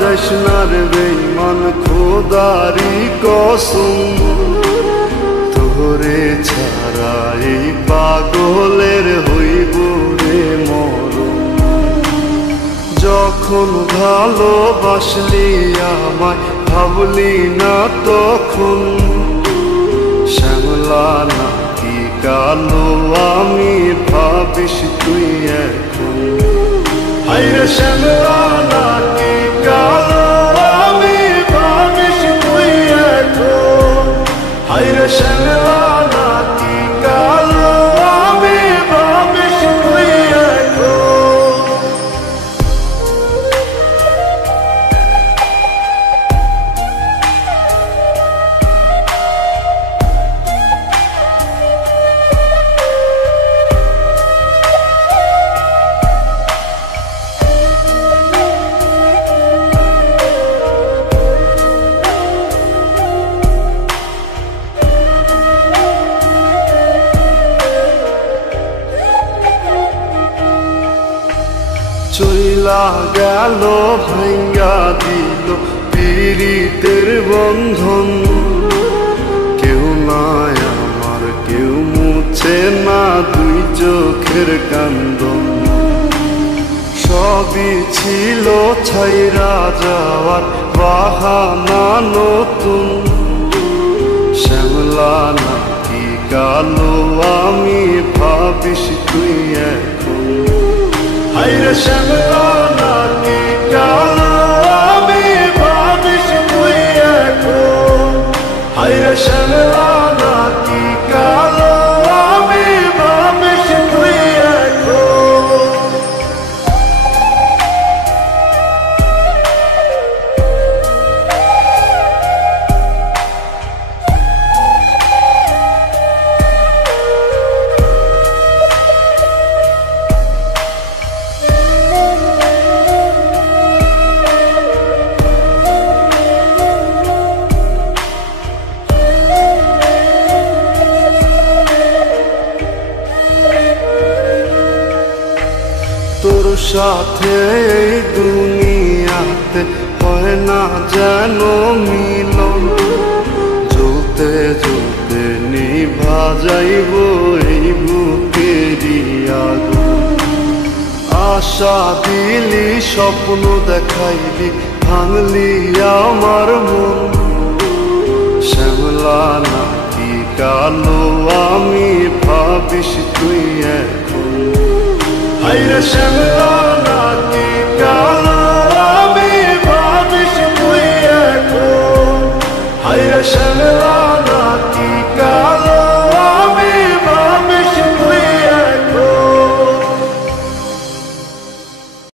যাইস না রে বেঈমান খোদারি কসম, তোরে ছাড়া এই পাগলের হইব রে মরণ। যখন ভালোবাসলি আমায় ভাবলি না তখন, শ্যামলা নাকি কালো আমি ভাবিস তুই এখন। হায়রে শ্যামলা নাকি কালো আমি ভাবিস তুই এখন। হায়রে শ্যামলা নাকি কালো আমি ভাবিস তুই এখন। চইলা গেল ভাঙ্গা দিল পীড়িতের বন্ধন, কেউ নাই আমার কেউ মুছে না দুই চোখের কান্দন। সবই ছিল ছাইরা যাওয়ার বাহানা নতুন, শ্যামলা নাকি কালো আমি ভাবিস তুই এখন। হায়রে শ্যামলা নাকি কালো আমি ভাবিস তুই এখন। হায়রে শ্যামলা নাকি কালো আমি ভাবিস তুই এখন। তোর সাথে এই দুনিয়াতে হয় না যেন মিলন, জ্বলতে জ্বলতে নিভা যাইব এই বুকেরই আগুন। আশা দিলি স্বপ্ন দেখাইলি ভাঙলি আমার মন, শ্যামলা নাকি কালো আমি ভাবিস তুই এখন। হায়রে শ্যামলা নাকি কালো আমি ভাবিস তুই এখন। হায়রে শ্যামলা